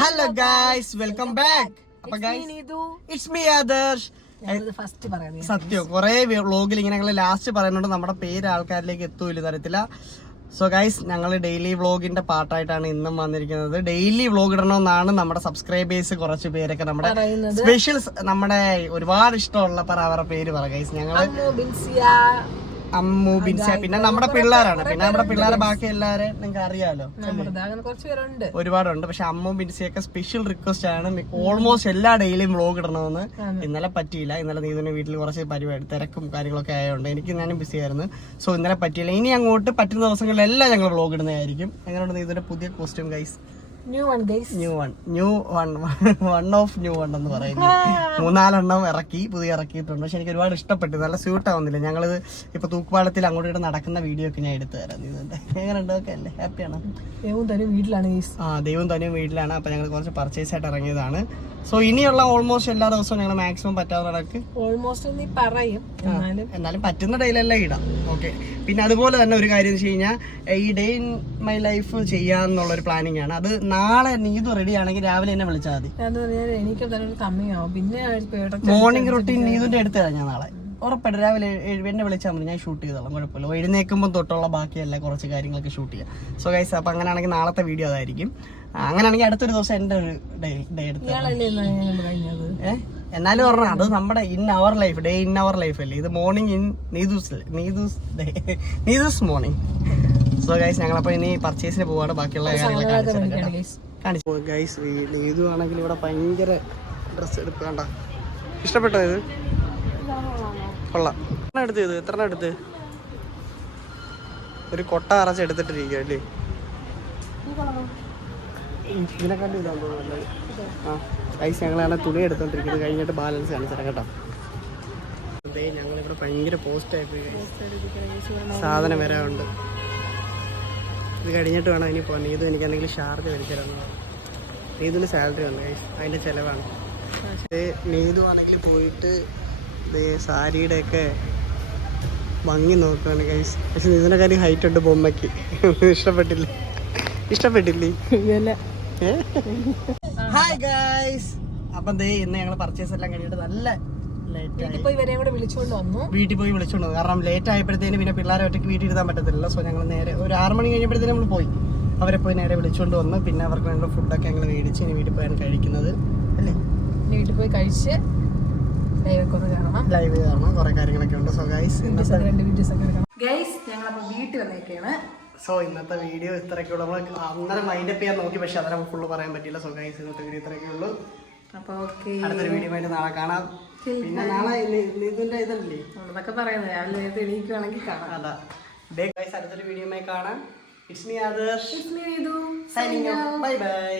Hello guys, welcome back. അപ്പൊ guys, it's me Adarsh. സത്യം കുറെ വ്ലോഗിൽ ഇങ്ങനെ ഞങ്ങൾ ലാസ്റ്റ് പറയുന്നുണ്ട്, നമ്മുടെ പേര് ആൾക്കാരിലേക്ക് എത്തൂല്ല തരത്തില്ല. സോ ഗൈസ്, ഞങ്ങൾ ഡെയിലി വ്ലോഗിന്റെ പാർട്ടായിട്ടാണ് ഇന്നും വന്നിരിക്കുന്നത്. ഡെയിലി വ്ലോഗ് ഇടണമെന്നാണ് നമ്മുടെ സബ്സ്ക്രൈബേഴ്സ് കുറച്ച് പേരൊക്കെ നമ്മുടെ സ്പെഷ്യൽസ്, നമ്മുടെ ഒരുപാട് ഇഷ്ടമുള്ള അവരുടെ പേര് പറ ഗൈസ്. ഞങ്ങള് അമ്മു, ബിൻസിയ, പിന്നെ നമ്മുടെ പിള്ളേരാണ്. പിന്നെ നമ്മുടെ പിള്ളേരെ ബാക്കി എല്ലാവരും നിങ്ങൾക്ക് അറിയാലോ, ഒരുപാടുണ്ട്. പക്ഷെ അമ്മു ബിൻസിയൊക്കെ സ്പെഷ്യൽ റിക്വസ്റ്റ് ആണ്, ഓൾമോസ്റ്റ് എല്ലാ ഡെയിലിയും വ്ലോഗ് ഇടണമെന്ന്. ഇന്നലെ പറ്റിയില്ല. ഇന്നലെ നീതുവിന്റെ വീട്ടിൽ കുറച്ച് പരിപാടി തിരക്കും കാര്യങ്ങളൊക്കെ ആയതുകൊണ്ട് ഞാനും ബിസി ആയിരുന്നു. സോ ഇന്നലെ പറ്റിയില്ല. ഇനി അങ്ങോട്ട് പറ്റുന്ന ദിവസങ്ങളിലെല്ലാം ഞങ്ങൾ വ്ലോഗ് ഇടുന്നതായിരിക്കും. എങ്ങനെയുണ്ട് നീതുവിന്റെ പുതിയ കോസ്റ്റ്യൂം ഗൈസ്? ന്യൂ വൺ എന്ന് പറയുന്നത് 3-4 ഇറക്കി, പുതിയ ഇറക്കിയിട്ടുണ്ട്. പക്ഷെ എനിക്ക് ഒരുപാട് ഇഷ്ടപ്പെട്ടു, നല്ല സ്യൂട്ട് ആവുന്നില്ല. ഞങ്ങളിത് ഇപ്പൊ തൂക്കുപാലത്തിൽ അങ്ങോട്ട് ഇട്ട് നടക്കുന്ന വീഡിയോ ഒക്കെ ഞാൻ എടുത്തു തരാം. ഇതിന്റെ എങ്ങനെയുണ്ട്? ഒക്കെ അല്ലേ? ഹാപ്പിയാണ്? ദൈവം തനിയും വീട്ടിലാണ്. അപ്പൊ ഞങ്ങൾ കുറച്ച് പർച്ചേസ് ആയിട്ട് ഇറങ്ങിയതാണ്. സോ ഇനിയുള്ള ഓൾമോസ്റ്റ് എല്ലാ ദിവസവും ഞങ്ങൾ മാക്സിമം പറ്റാവുന്ന കണക്ക് എന്നാലും പറ്റുന്ന ഡേയിലെല്ലാം ഇടാം. ഓക്കെ. പിന്നെ അതുപോലെ തന്നെ ഒരു കാര്യം വെച്ച് കഴിഞ്ഞാൽ, ഈ ഡേ ഇൻ മൈ ലൈഫ് ചെയ്യാന്നുള്ളൊരു പ്ലാനിങ് ആണ്. അത് നാളെ നീതു റെഡി ആണെങ്കിൽ രാവിലെ എന്നെ വിളിച്ചാൽ മതി. മോർണിംഗ് റൊട്ടീൻ നീതുന്റെ എടുത്തു തരാം ഞാൻ നാളെ. ഉറപ്പായിട്ട് രാവിലെ എന്നെ വിളിച്ചാൽ മതി, ഞാൻ ഷൂട്ട് ചെയ്തോളാം, കുഴപ്പമില്ല. എഴുന്നേൽക്കുമ്പോൾ തൊട്ടുള്ള ബാക്കിയല്ല കുറച്ച് കാര്യങ്ങളൊക്കെ ഷൂട്ട് ചെയ്യാം. സോ ഗൈസ്, അപ്പൊ അങ്ങനെയാണെങ്കിൽ നാളത്തെ വീഡിയോ അതായിരിക്കും. അങ്ങനെയാണെങ്കിൽ അടുത്തൊരു ദിവസം എന്റെ ഒരു ഡേ എടുത്ത് എന്നാലും പറഞ്ഞാൽ അത് നമ്മുടെ in our life, day in our life അല്ലേ ഇത്. Morning in Neethu's morning. So guys, ഞങ്ങളപ്പോ ഇനി പർച്ചേസിന് പോവാണ്. ബാക്കിയുള്ള കാര്യങ്ങളൊക്കെ കാണിച്ചു ഗൈസ്. നീതു ആണെങ്കിൽ ഇവിടെ ഭയങ്കര ഡ്രസ്സ് എടുക്കണ്ട. ഇഷ്ടപ്പെട്ടോ ഇത്? കൊള്ളാം. എത്ര എടുത്ത്? ഒരു കൊട്ട അറച്ച് എടുത്തിട്ടിരിക്കുക അല്ലേ? ഇതിനെക്കാട്ടി ഇതാന്ന് തോന്നുന്നത്. ആ ഗൈസ്, ഞങ്ങളാണ് തുണി എടുത്തോണ്ടിരിക്കുന്നത്. കഴിഞ്ഞിട്ട് ബാലൻസ് കാണിച്ചു തരാം കേട്ടോ. അതേ, ഞങ്ങളിവിടെ ഭയങ്കര പോസ്റ്റായിപ്പോയി. സാധനം വരാറുണ്ട്. ഇത് കഴിഞ്ഞിട്ട് വേണം ഇനി പോകാൻ. ഇത് എനിക്ക് എന്തെങ്കിലും ഷാർജ് വലിച്ചിരുന്നു. നീതുവിന് സാലറി വന്നു ഗൈസ്, അതിൻ്റെ ചിലവാണ്. നീതു ആണെങ്കിൽ പോയിട്ട് സാരിയുടെ ഒക്കെ ഭംഗി നോക്കുകയാണ് ഗൈസ്. പക്ഷെ ഇതിന്റെ കാര്യം ഹൈറ്റ് ഉണ്ട് ബൊമ്മയ്ക്ക്. ഇഷ്ടപ്പെട്ടില്ലേ? ഹായ് ഗൈസ്, അപ്പം ഇന്ന് ഞങ്ങൾ പർച്ചേസ് എല്ലാം കഴിഞ്ഞിട്ട് നല്ല വീട്ടിൽ പോയി വിളിച്ചുകൊണ്ട് വന്നു. കാരണം ലേറ്റ് ആയപ്പോഴത്തേന് പിന്നെ പിള്ളേരെ ഒറ്റയ്ക്ക് വീട്ടിൽ ഇരുത്താൻ പറ്റത്തില്ല. സോ ഞങ്ങൾ നേരെ ഒരു 6 മണി കഴിഞ്ഞപ്പോഴത്തേനും നമ്മൾ പോയി അവരെ പോയി നേരെ വിളിച്ചുകൊണ്ട് വന്നു. പിന്നെ അവർക്ക് വേണ്ട ഫുഡൊക്കെ ഞങ്ങൾ മേടിച്ച് ഇനി വീട്ടിൽ പോയാണ് കഴിക്കുന്നത് അല്ലേ? വീട്ടിൽ പോയി കഴിച്ച് ലൈവ് കാണണം, കുറെ കാര്യങ്ങളൊക്കെ ഉണ്ട്. സോ ഗൈസ്, ഞങ്ങളപ്പോ വീട്ടിൽ വന്നേക്കാണ്. സോ ഇന്നത്തെ വീഡിയോ ഇത്രയൊക്കെയുള്ളൂ. നമ്മൾ അന്നേരം മൈൻഡപ്പ് ചെയ്യാൻ നോക്കി, പക്ഷെ അന്നേരം ഫുള്ള് പറയാൻ പറ്റില്ല. സോ ഗൈസ്, ഇന്നത്തെ വീഡിയോ ഇത്രയൊക്കെ ഉള്ളൂ. അപ്പൊ ഓക്കെ, അടുത്തൊരു വീഡിയോ ആയിട്ട് നാളെ കാണാം. പിന്നെ നാളെ ഇതിന്റെ ഇതല്ലേ അതൊക്കെ പറയുന്നത്, രാവിലെ നേരത്തെ എണീക്കുവാണെങ്കിൽ കാണാം. അതാ ഗൈസ്, അടുത്തൊരു വീഡിയോ കാണാം. It's me Adarsh, it's me Neethu, signing off. Bye bye.